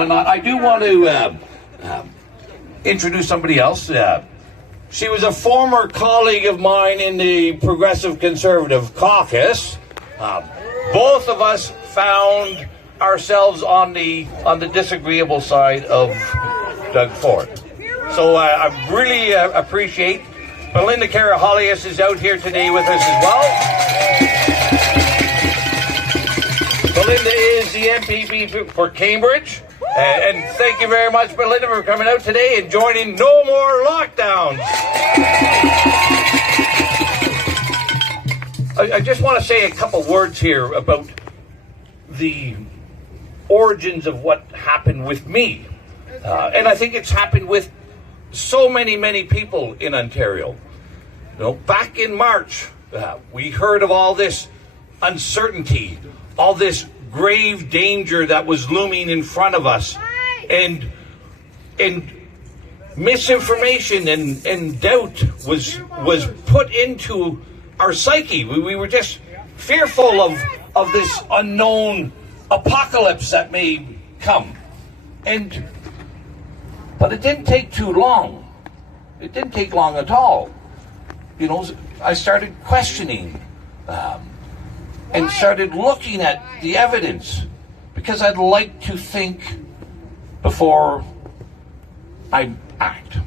whatnot, I do want to introduce somebody else. She was a former colleague of mine in the Progressive Conservative Caucus. Both of us found ourselves on the disagreeable side of Doug Ford. So I really appreciate Belinda Carahalius is out here today with us as well. Belinda is the MPP for Cambridge. And thank you very much, Belinda, for coming out today and joining No More Lockdowns. I just want to say a couple words here about the origins of what happened with me. And I think it's happened with so many people in Ontario. You know, back in March, we heard of all this uncertainty, all this grave danger that was looming in front of us, and misinformation and doubt was put into our psyche. We were just fearful of this unknown apocalypse that may come. But it didn't take too long. It didn't take long at all. You know, I started questioning and started looking at the evidence, because I'd like to think before I act.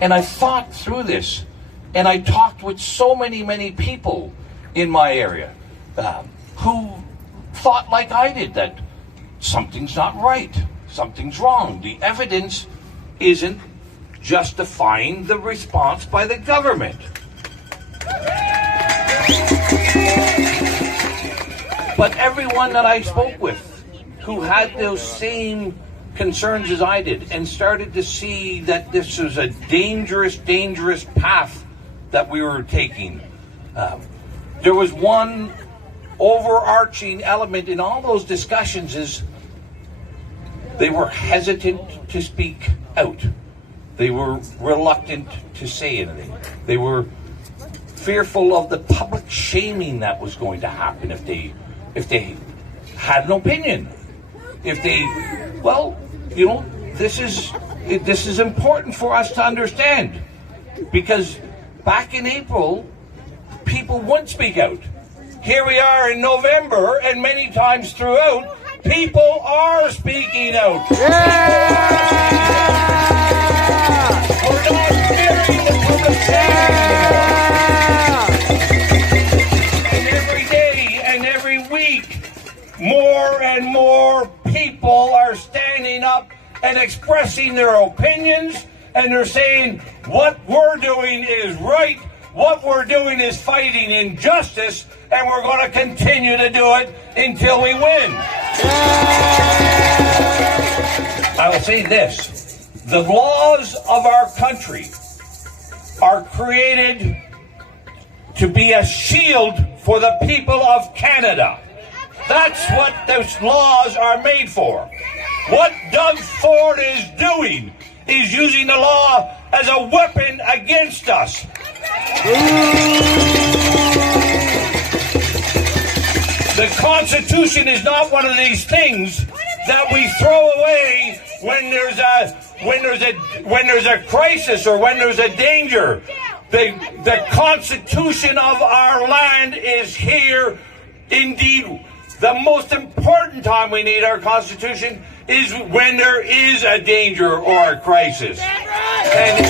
And I thought through this, and I talked with so many people in my area who thought like I did, that something's not right, something's wrong. The evidence isn't justifying the response by the government. But everyone that I spoke with who had those same concerns as I did, and started to see that this was a dangerous path that we were taking, there was one overarching element in all those discussions: is they were hesitant to speak out. They were reluctant to say anything. They were fearful of the public shaming that was going to happen if they had an opinion. If they, well, you know, this is important for us to understand, because back in April, people wouldn't speak out. Here we are in November, and many times throughout, people are speaking out. Yeah! We're not fearing the public shaming. And every day and every week, more and more people are standing up and expressing their opinions, and they're saying what we're doing is right, what we're doing is fighting injustice, and we're going to continue to do it until we win. I will say this: the laws of our country are created to be a shield for the people of Canada. That's what those laws are made for. What Doug Ford is doing is using the law as a weapon against us. The Constitution is not one of these things that we throw away when there's a crisis or when there's a danger. The Constitution of our land is here. Indeed, the most important time we need our Constitution is when there is a danger or a crisis. And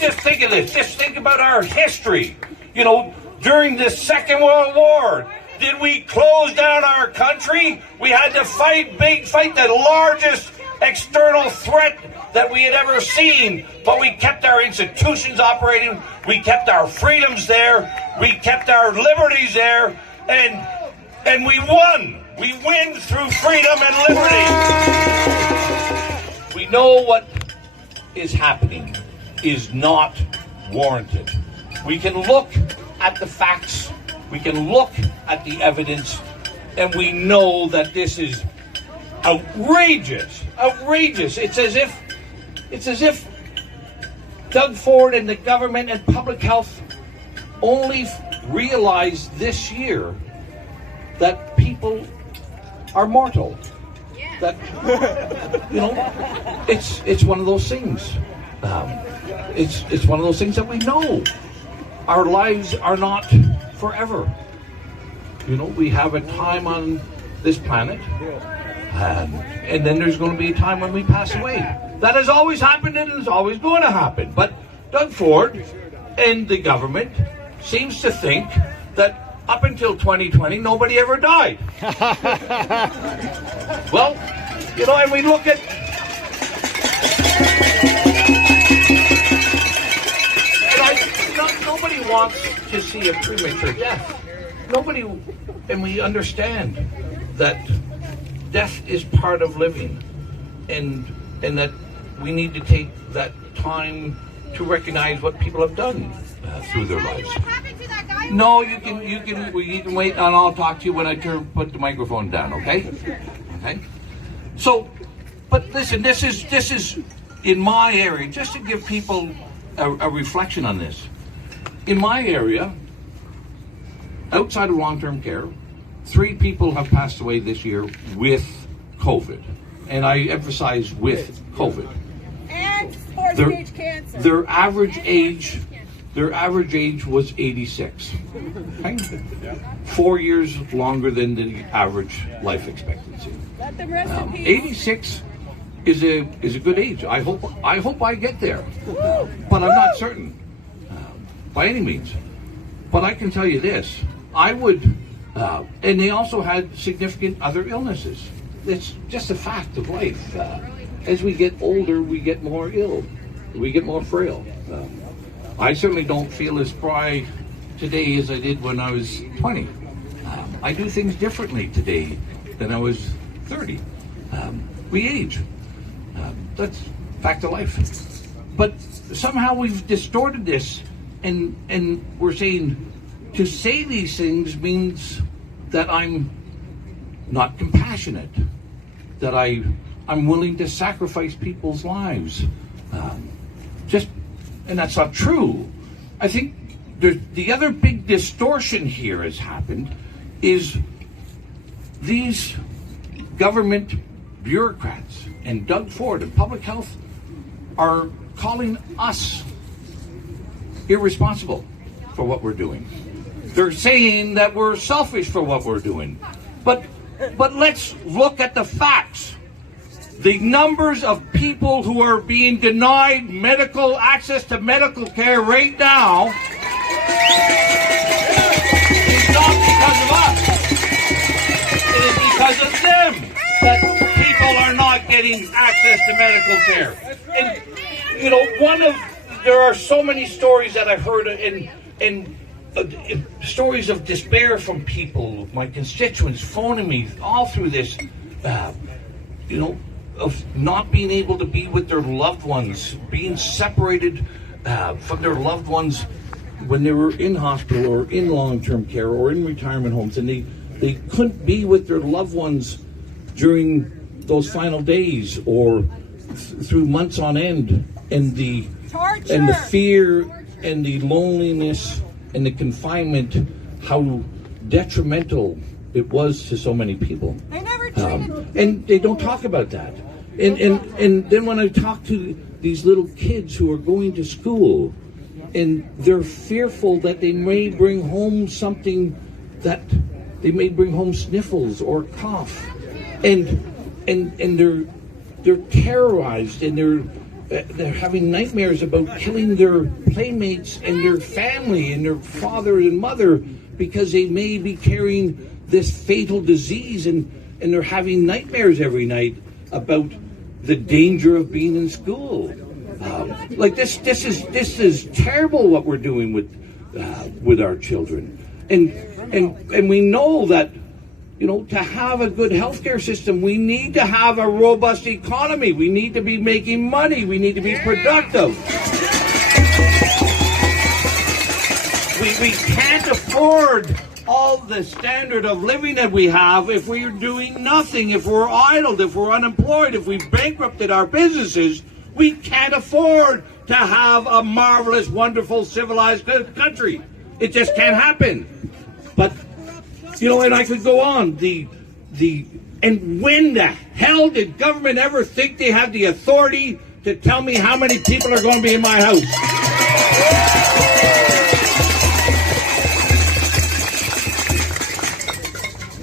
just think of this. Just think about our history. You know, during the Second World War, did we close down our country? We had to fight the largest external threat that we had ever seen, but we kept our institutions operating, we kept our freedoms there, we kept our liberties there, and we won. We win through freedom and liberty. We know what is happening is not warranted. We can look at the facts, we can look at the evidence, and we know that this is outrageous. It's as if Doug Ford and the government and public health only realized this year that people are mortal. That, you know, it's one of those things. It's one of those things that we know. Our lives are not forever. You know, we have a time on this planet, and then there's going to be a time when we pass away. That has always happened and is always going to happen. But Doug Ford and the government seems to think that up until 2020, nobody ever died. Well, you know, and we look at... Nobody wants to see a premature death. Nobody, and we understand that death is part of living, and that we need to take that time to recognize what people have done through their lives. No, you can wait, and I'll talk to you when I put the microphone down. Okay? Okay. So, but listen, this is in my area, just to give people a reflection on this. In my area, outside of long-term care, 3 people have passed away this year with COVID, and I emphasize with COVID. And stage cancer. Their average age was 86. Okay? 4 years longer than the average life expectancy. Let them rest in peace. 86 is a good age. I hope I get there, but I'm not certain by any means. But I can tell you this: I would, and they also had significant other illnesses. It's just a fact of life. As we get older, we get more ill, we get more frail. I certainly don't feel as spry today as I did when I was 20. I do things differently today than I was 30. We age. That's fact of life. But somehow we've distorted this, and we're saying to say these things means that I'm not compassionate, that I'm willing to sacrifice people's lives. And that's not true. I think the other big distortion here has happened is these government bureaucrats and Doug Ford and public health are calling us irresponsible for what we're doing. They're saying that we're selfish for what we're doing. But let's look at the facts. The numbers of people who are being denied medical access to medical care right now is not because of us. It is because of them that people are not getting access to medical care. And, you know, there are so many stories that I've heard in stories of despair from people, my constituents phoning me all through this, you know, of not being able to be with their loved ones, being separated from their loved ones when they were in hospital or in long-term care or in retirement homes, and they couldn't be with their loved ones during those final days or through months on end, and the torture and the fear and the loneliness and the confinement, how detrimental it was to so many people. They never treated and they don't talk about that. And then when I talk to these little kids who are going to school, and they're fearful that they may bring home something, that they may bring home sniffles or cough, and they're terrorized, and they're having nightmares about killing their playmates and their family and their father and mother because they may be carrying this fatal disease, and they're having nightmares every night about the danger of being in school. Like this is terrible what we're doing with our children, and we know that, you know, to have a good healthcare system, we need to have a robust economy. We need to be making money. We need to be productive. We can't afford all the standard of living that we have if we're doing nothing, if we're idled, if we're unemployed, if we've bankrupted our businesses. We can't afford to have a marvelous, wonderful, civilized country. It just can't happen. But, you know, and I could go on. The And when the hell did government ever think they have the authority to tell me how many people are going to be in my house?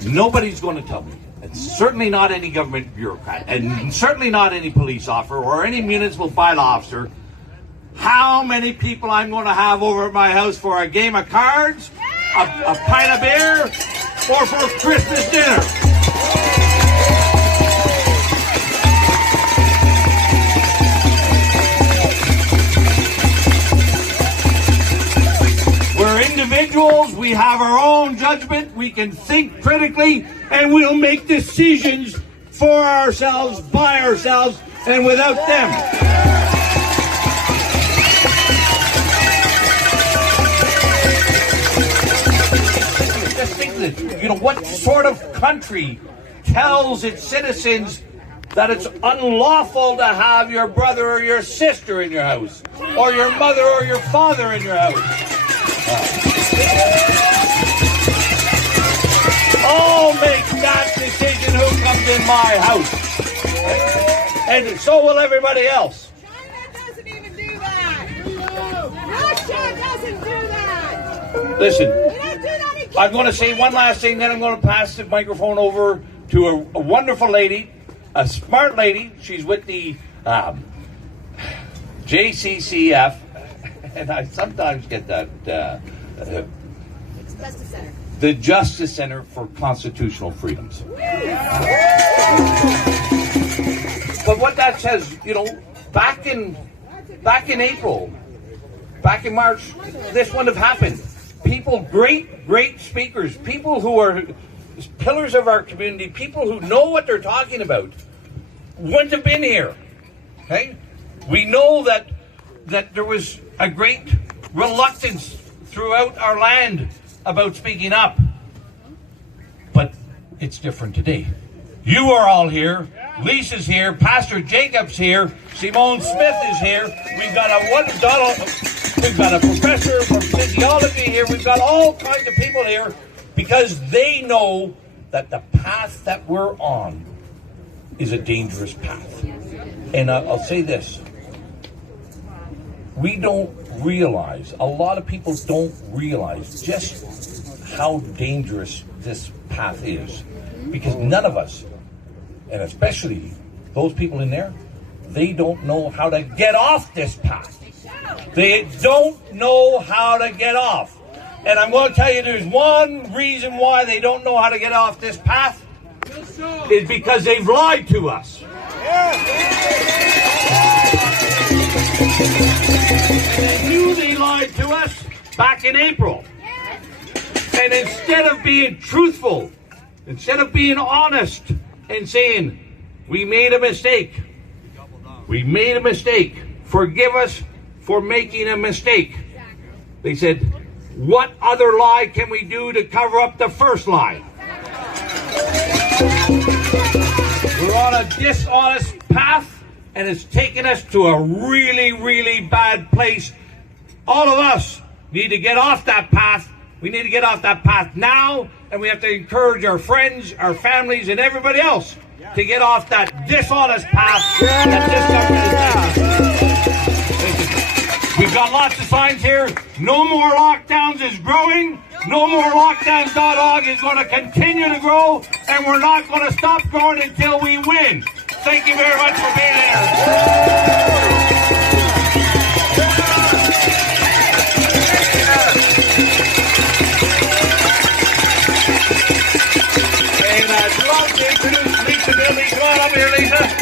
Nobody's going to tell me. And certainly not any government bureaucrat, and certainly not any police officer or any municipal bylaw officer, how many people I'm going to have over at my house for a game of cards, a pint of beer, or for Christmas dinner. We're individuals, we have our own judgment, we can think critically, and we'll make decisions for ourselves, by ourselves, and without them. Just think that, what sort of country tells its citizens that it's unlawful to have your brother or your sister in your house, or your mother or your father in your house? I'll make that decision who comes in my house. And so will everybody else. China doesn't even do that. Russia doesn't do that. Listen, We don't do that in I'm going to say one last thing, then I'm going to pass the microphone over to a wonderful lady, a smart lady. She's with the JCCF, and I sometimes get that. Justice Center. The Justice Center for Constitutional Freedoms. But what that says, back in April, back in March, this wouldn't have happened. People, great speakers, people who are pillars of our community, people who know what they're talking about, wouldn't have been here. Okay? We know that there was a great reluctance throughout our land about speaking up. But it's different today. You are all here. Lisa's here. Pastor Jacob's here. Simone Smith is here. We've got a professor from physiology here. We've got all kinds of people here because they know that the path that we're on is a dangerous path. And I'll say this. We don't realize, a lot of people don't realize just how dangerous this path is. Because none of us, and especially those people in there, they don't know how to get off this path. They don't know how to get off. And I'm going to tell you there's one reason why they don't know how to get off this path is because they've lied to us. And they knew they lied to us back in April. And instead of being truthful, instead of being honest and saying, we made a mistake, forgive us for making a mistake, they said, what other lie can we do to cover up the first lie? We're on a dishonest path, and it's taken us to a really, really bad place. All of us need to get off that path. We need to get off that path now, and we have to encourage our friends, our families, and everybody else to get off that dishonest path that this government is taking. We've got lots of signs here. No more lockdowns is growing. No more lockdowns.org is going to continue to grow, and we're not going to stop growing until we win. Thank you very much for being here. And I'd love to introduce Lisa Billy. Come on up here, Lisa.